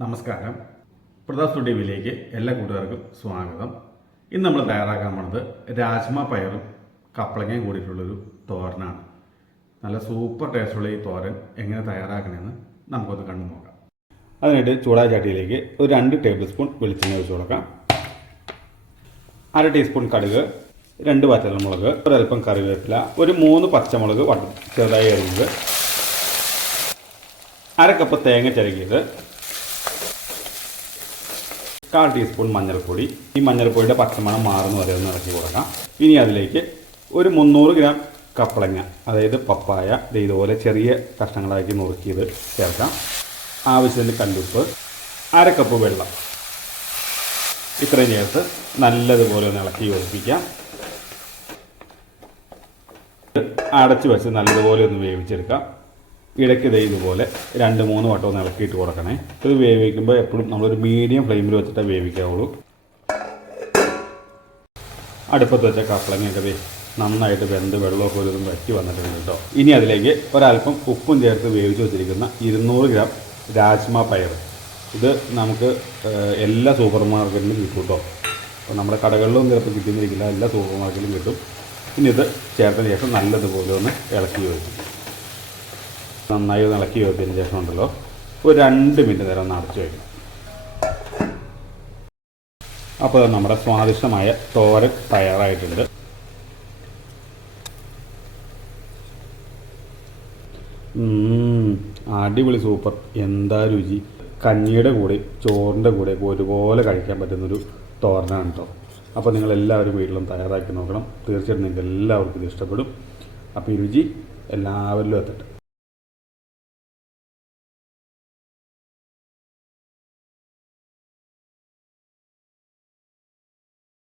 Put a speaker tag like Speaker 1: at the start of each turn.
Speaker 1: നമസ്കാരം. പ്രതാപ് സ്റ്റുഡിയോയിലേക്ക് എല്ലാ കൂട്ടുകാർക്കും സ്വാഗതം. ഇന്ന് നമ്മൾ തയ്യാറാക്കാൻ പോണത് രാജ്മ പയറും കപ്പളങ്ങയും കൂടിയിട്ടുള്ളൊരു തോരനാണ്. നല്ല സൂപ്പർ ടേസ്റ്റുള്ള ഈ തോരൻ എങ്ങനെ തയ്യാറാക്കണമെന്ന് നമുക്കൊന്ന് കണ്ടു നോക്കാം. അതിനായിട്ട് ചൂടായ ചട്ടിയിലേക്ക് ഒരു രണ്ട് ടേബിൾ സ്പൂൺ വെളിച്ചെണ്ണ ഒഴിച്ചു കൊടുക്കാം. അര ടീസ്പൂൺ കടുക് രണ്ട് പച്ചമുളക് ഒരൽപ്പം കറിവേപ്പില ഒരു മൂന്ന് പച്ചമുളക് ചെറുതായി അരിഞ്ഞത് അര കപ്പ് തേങ്ങ ചിരകിയത് കാൽ ടീസ്പൂൺ മഞ്ഞൾപ്പൊടി. ഈ മഞ്ഞൾപ്പൊടിയുടെ പച്ചമണം മാറുന്ന വരെ ഒന്ന് ഇറക്കി കൊടുക്കാം. ഇനി അതിലേക്ക് ഒരു മുന്നൂറ് ഗ്രാം കപ്പളങ്ങ അതായത് പപ്പായ ഇതുപോലെ ചെറിയ കഷ്ണങ്ങളാക്കി നുറുക്കിയത് ചേർക്കാം. ആവശ്യത്തിന് കല്ലുപ്പ് അര കപ്പ് വെള്ളം. ഇത്രയും ചേർത്ത് നല്ലതുപോലെ ഒന്ന് ഇളക്കി യോജിപ്പിക്കാം. അടച്ചു വെച്ച് നല്ലതുപോലെ ഒന്ന് വേവിച്ചെടുക്കാം. ഇടയ്ക്ക് ദേ ഇതുപോലെ രണ്ട് മൂന്ന് വട്ടം ഒന്ന് ഇളക്കിയിട്ട് കൊടുക്കണേ. ഇത് വേവിക്കുമ്പോൾ എപ്പോഴും നമ്മളൊരു മീഡിയം ഫ്ലെയിമിൽ വെച്ചിട്ടേ വേവിക്കാവുള്ളൂ. അടുപ്പത്ത് വെച്ച കപ്പളങ്ങയൊക്കെ വേ നന്നായിട്ട് വെന്ത് വെള്ളമൊക്കെ ഒരു വറ്റി വന്നിട്ടുണ്ട് കേട്ടോ. ഇനി അതിലേക്ക് ഒരല്പം ഉപ്പും ചേർത്ത് വേവിച്ച് വെച്ചിരിക്കുന്ന ഇരുന്നൂറ് ഗ്രാം രാജ്മ പയർ. ഇത് നമുക്ക് എല്ലാ സൂപ്പർ മാർക്കറ്റിലും കിട്ടും കേട്ടോ. അപ്പോൾ നമ്മുടെ കടകളിലും ചിലപ്പോൾ കിട്ടുന്നിരിക്കില്ല എല്ലാ സൂപ്പർ മാർക്കറ്റിലും കിട്ടും. ഇനി ഇത് ചേർത്തതിന് ശേഷം നല്ലതുപോലെ ഒന്ന് ഇളക്കി യോജിക്കും നന്നായി ഇളക്കി വെക്കുന്നതിന് ശേഷം ഉണ്ടല്ലോ. ഒരു രണ്ട് മിനിറ്റ് നേരം ഒന്ന് അടച്ചു വയ്ക്കണം അപ്പോൾ നമ്മുടെ സ്വാദിഷ്ടമായ തോരൻ തയ്യാറായിട്ടുണ്ട്. അടിപൊളി സൂപ്പർ. എന്താ രുചി? കഞ്ഞിയുടെ കൂടെ ചോറിന്റെ കൂടെ ഒരുപോലെ കഴിക്കാൻ പറ്റുന്നൊരു തോരനാണ് കേട്ടോ അപ്പോൾ നിങ്ങൾ എല്ലാവരും വീട്ടിലും തയ്യാറാക്കി നോക്കണം. തീർച്ചയായിട്ടും നിങ്ങൾക്ക് എല്ലാവർക്കും ഇത് ഇഷ്ടപ്പെടും. അപ്പോൾ ഈ രുചി എല്ലാവരിലും എത്തട്ടെ.